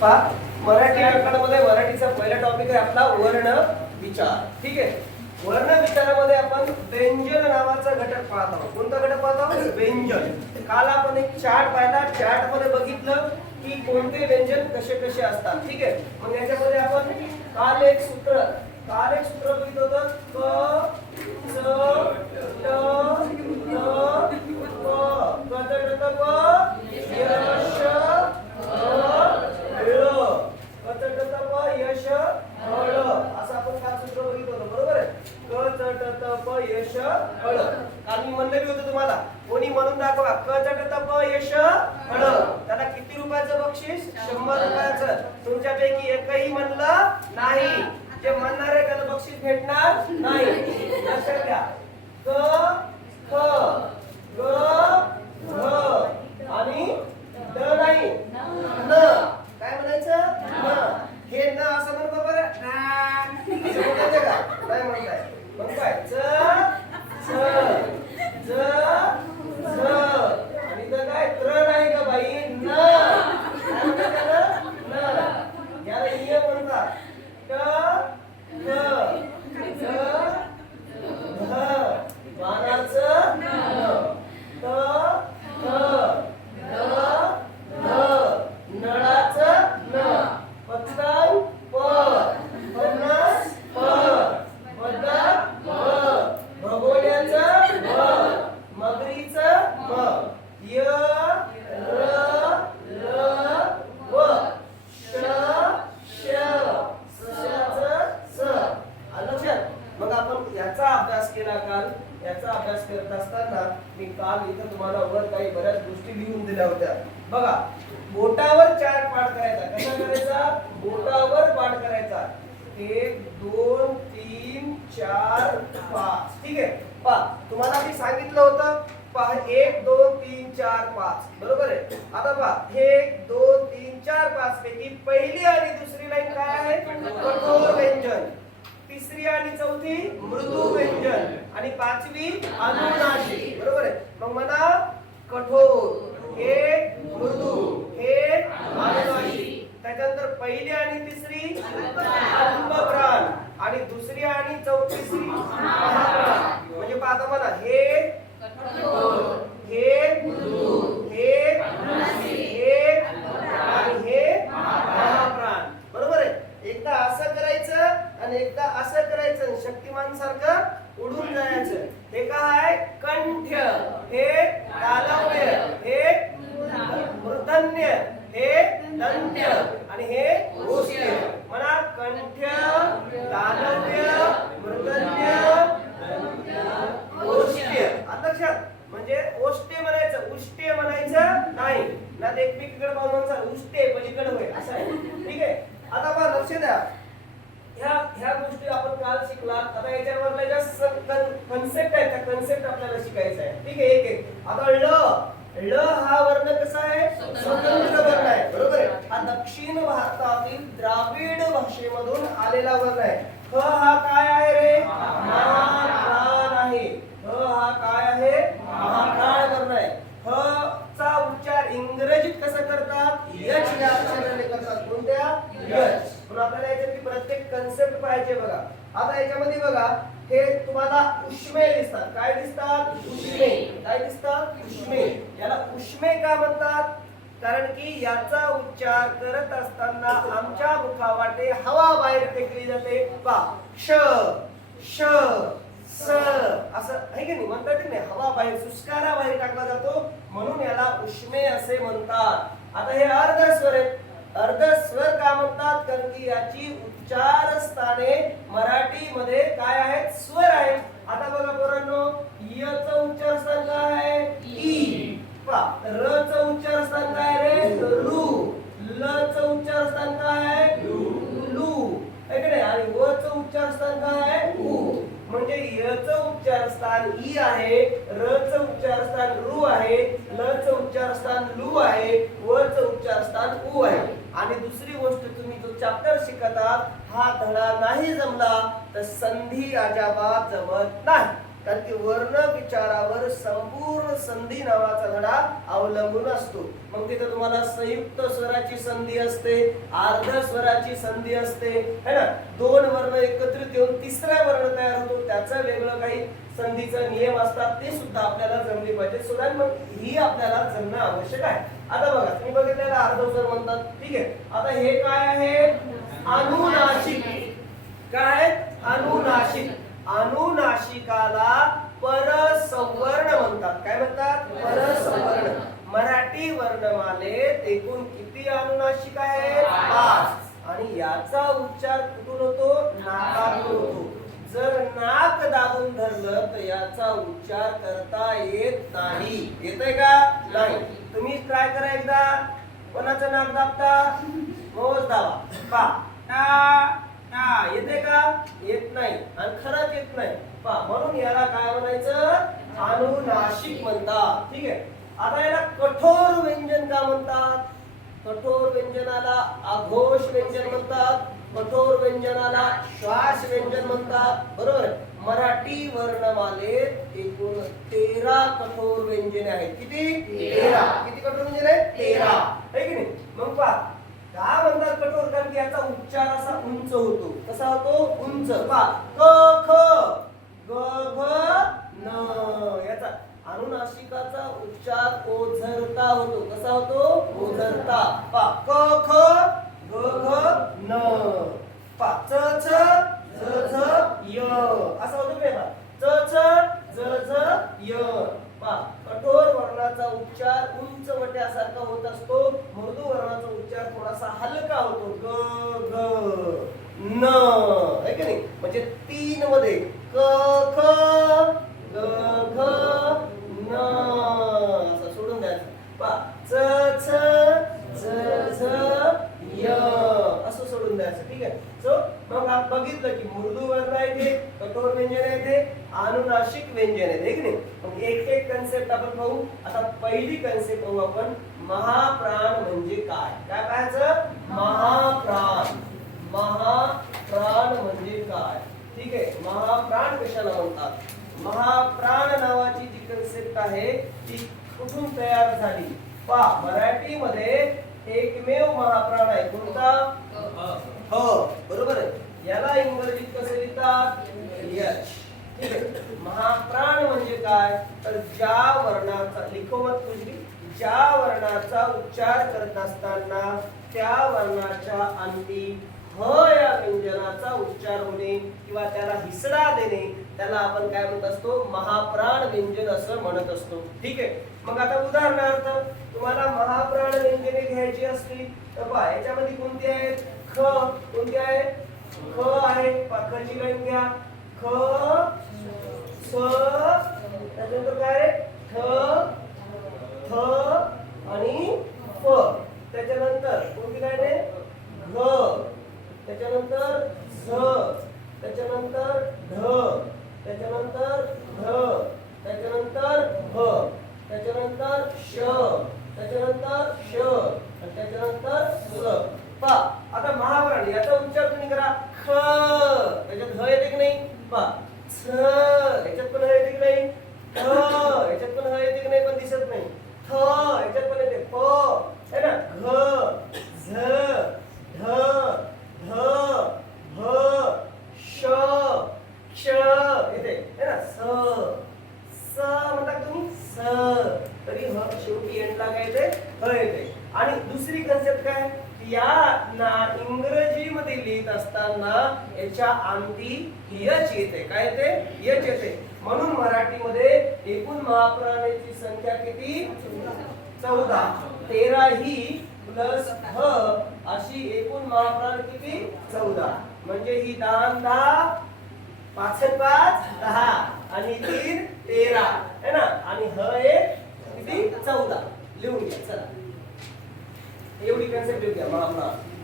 पहा मराठी व्याकरणामध्ये मराठीचा पहिला टॉपिक आहे आपला वर्ण विचार. ठीक आहे? वर्ण विचारामध्ये आपण व्यंजन नावाचा घटक पाहत आहोत. कोणता घटक पाहत आहोत? व्यंजन. काल आपण एक चार्ट पाहिला. चार्टमध्ये बघितलं की कोणते व्यंजन कसे कसे असतात. ठीक आहे? मग याच्यामध्ये आपण काल एक सूत्र काल एक सूत्र बघितलं होतं. क च ट त प क च ट त प यश ळ क च ट त प यश ळ असं आपण काल सूत्र बघितलं होतं बरोबर आहे क च ट त प यश ळ काल मी म्हणलं होतं तुम्हाला कोणी म्हणून दाखवा क च ट यश ळ त्याला किती रुपयाचं बक्षीस? शंभर रुपयाचं. तुमच्यापैकी एकही म्हणलं नाही. जे म्हणणार आहे त्याला बक्षीस भेटणार नाही. लक्षात घ्या. क ख ग घ आणि ड नाही न काय म्हणायचं न हे न असं म्हण बरोबर असं म्हणायचं का काय म्हणताय मग काय च च ज ज आणि इथं काय त्र नाही का बाई न काय म्हणतात त्याला? न याला इय म्हणतात क क ज ध वानाचं न त थ द ध नळाचं न पतंग प पन्नास प पदक प भगोड्याचं भ मगरीचं म य र ल व श श सशाचं स आलं लक्षात मग आपण याचा अभ्यास केला काल याचा अभ्यास करत असताना मी काल इथं तुम्हाला वर काही बऱ्याच गोष्टी लिहून दिल्या होत्या. बघा बोटावर चार पाठ करायचा. कसा करायचा? बोटावर पाठ करायचा. एक दोन तीन चार पाच. ठीक आहे? पहा तुम्हाला मी सांगितलं होतं. पहा एक दोन तीन चार पाच. बरोबर आहे? आता पहा हे एक दोन तीन चार पाच पैकी पहिली आणि दुसरी लाईन काय आहे? कठोर व्यंजन. तिसरी आणि चौथी मृदू व्यंजन आणि पाचवी अनुनासिक बरोबर आहे मग म्हणा कठोर हे मृदू हे अनुनासिक त्याच्यानंतर पहिली आणि तिसरी अल्पप्राण आणि दुसरी आणि चौथीसरी महाप्राण म्हणजे पाहता म्हणा हे हे मृदू हे हे आणि हे महाप्राण बरोबर आहे एकदा असं करायचं आणि एकदा असं करायचं आणि शक्तिमान सारखं उडून जायचं हे काय कंठ हे तालव्य हे मूर्धन्य हे दंत्य आणि हे ओष्ठ्य म्हणा कंठ तालव्य मूर्धन्य ओष्ठ्य आता म्हणजे ओष्ठ्य म्हणायचं उष्टे म्हणायचं नाही. ना ते एकमेकीकडे पाहून म्हणतात उष्टे पलीकडे होय. असं आहे. ठीक आहे? आता पहा लक्ष द्या. ह्या ह्या गोष्टी आपण काल शिकला आता याच्यावर ज्या कन्सेप्ट आहेत. त्या कन्सेप्ट आपल्याला शिकायचा आहे. ठीक आहे? एक एक. आता ळ ळ हा वर्ण कसा आहे? स्वतंत्र वर्ण आहे. हा दक्षिण भारतातील द्राविड भाषेमधून आलेला वर्ण आहे. ह हा काय आहे रे? महाकाळ आहे. ह हा काय आहे? महाकाळ वर्ण आहे. ह चा उच्चार इंग्रजीत कसा करतात? यच या अक्षराने करतात. कोणत्या? यच. पण आपल्याला याच्यातली प्रत्येक कन्सेप्ट पाहिजे बघा. आता याच्यामध्ये बघा हे तुम्हाला उष्मे दिसतात. काय दिसतात? उष्मे. काय दिसतात? उष्मे. याला उष्मे का म्हणतात? कारण की याचा उच्चार करत असताना आमच्या मुखावाटे हवा बाहेर फेकली जाते. पा श श स असं आहे की नाही? म्हणतात की नाही? हवा बाहेर सुस्कारा बाहेर टाकला जातो. म्हणून याला उष्मे असे म्हणतात. आता हे अर्ध स्वर आहेत. अर्ध स्वर का म्हणतात? कारण की याची उच्चार स्थाने मराठीमध्ये काय आहेत? स्वर आहेत. आता बघा पोरांनो य उच्चार स्थान काय आहे? ई. र च उच्चार स्थान काय रे? रू ल च उच्चार स्थान काय? आहे लू. ऐकडे नाही आणि व च उच्चार स्थान काय? आहे उ. म्हणजे य च उच्चार स्थान ई आहे र च उच्चार स्थान रू आहे ल च उच्चार स्थान लू आहे व च उच्चार स्थान उ आहे. आणि दुसरी गोष्ट तुम्ही जो चॅप्टर शिकत आहात हा धडा नाही जमला तर संधी अजाबात जमत नाही. कारण की वर्ण विचारावर संपूर्ण संधी नावाचा धडा अवलंबून असतो. मग तिथे तुम्हाला संयुक्त स्वराची संधी असते अर्ध स्वराची संधी असते है ना? दोन वर्ण एकत्रित येऊन तिसरा वर्ण तयार होतो त्याचा वेगळं काही संधीचा नियम असतात ते सुद्धा आपल्याला जमले पाहिजे सुद्धा मग ही आपल्याला जमणं आवश्यक आहे. आता बघा तुम्ही बघितलं अर्ध स्वर म्हणतात? ठीक आहे. आता हे काय आहे? अनुनाशिक. काय अनुनाशिक. अनुनाशिकाला परसंवर्ण म्हणतात. काय म्हणतात? परसंवर्ण. मराठी वर्णमालेत एकूण किती अनुनाशिक आहेत? पाच. आणि याचा उच्चार कुठून होतो? नाकातून होतो. जर नाक दाबून धरलं तर याचा उच्चार करता येत नाही. येतंय का? नाही. तुम्ही ट्राय करा एकदा. कोणाचं नाक दाबता? मोज दाबा पा. टा येते का? येत नाही. आणि खरंच येत नाही. पा म्हणून याला काय म्हणायचं? अनुनाशिक म्हणतात. ठीक आहे? आता याला कठोर व्यंजन का म्हणतात? कठोर व्यंजनाला आघोष व्यंजन म्हणतात. कठोर व्यंजनाला श्वास व्यंजन म्हणतात. बरोबर आहे? मराठी वर्णमालेत एकूण तेरा कठोर व्यंजने आहेत. किती? तेरा. किती कठोर व्यंजन आहेत? तेरा. है की नाही? मग पहा का म्हणतात कठोर? कारण की याचा उच्चार असा उंच होतो. कसा होतो? उंच. पा क ख ग घ न याचा अनुनासिकाचा उच्चार ओझरता होतो कसा होतो ओझरता पा क ख ग घ न पा च छ झ झ य असा होतो की नाही पहा? च छ झ झ य पा कठोर वर्णाचा उच्चार उंच वट्यासारखा होत असतो मृदू वर्णाचा उच्चार थोडासा हलका होतो ग ग न है की नाही म्हणजे तीन मध्ये क ख ग घ न असं सोडून द्यायचं पा च छ झ झ य असं सोडून द्यायचं ठीक आहे सो मग आपण बघितलं की मृदू वर्ण आहे ते कठोर व्यंजन आहे ते व्यंजन आहे ते की नाही? मग एक एक कन्सेप्ट आपण पाहू. आता पहिली कन्सेप्ट पाहू आपण महाप्राण म्हणजे काय? काय पाहायचं महाप्राण महाप्राण म्हणजे काय ठीक आहे महाप्राण कशाला म्हणतात महाप्राण नावाची जी कन्सेप्ट आहे ती कुठून तयार झाली पहा मराठीमध्ये एकमेव महाप्राण आहे कोणता हो बरोबर आहे याला इंग्रजीत कसे लिहितात? महाप्राण म्हणजे काय? तर ज्या वर्णाचा लिखोमत ज्या वर्णाचा उच्चार करत असताना त्या वर्णाच्या अंती ह या व्यंजनाचा उच्चार होणे किंवा त्याला हिसडा देणे त्याला आपण काय म्हणत असतो? महाप्राण व्यंजन असं म्हणत असतो. ठीक आहे. मग आता उदाहरणार्थ तुम्हाला महाप्राण व्यंजने घ्यायची असली तर पहा याच्यामध्ये कोणती आहेत? ख. कोणती आहे? ख आहे पाखाची लाईन घ्या. ख स त्याच्यानंतर काय आहे? ठ थ आणि फ. त्याच्यानंतर कोणती लाईन आहे? घ. त्याच्यानंतर झ. त्याच्यानंतर ढ. त्याच्यानंतर ध त्याच्यानंतर भ. त्याच्यानंतर श. त्याच्यानंतर श. आणि त्याच्यानंतर स. पा आता महाप्राण याचा उच्चार तुम्ही करा ख त्याच्यात ह येते की नाही पा छ याच्यात पण ह येते की नाही थ याच्यात पण ह येते की नाही पण दिसत नाही थ याच्यात पण येते प है ना घ झ ढ ध भ श क्ष येते है ना स स म्हणता का तुम्ही स तरी ह शेवटी एंडला काय येते ह येते आणि दुसरी कन्सेप्ट काय या ना इंग्रजीमध्ये लिहित असताना याच्या ही यच येते. काय येते यच येते. म्हणून मराठीमध्ये एकूण महाप्राण्याची संख्या किती? चौदा. तेरा ही प्लस ह अशी एकूण महाप्राण किती? चौदा. म्हणजे ही दहा दहा पाच पाच दहा. आणि तीन तेरा. है ना? आणि ह एक किती? चौदा. लिहून घ्या चला. एवढी कन्सेप्ट लिहून घ्या महाप्राण.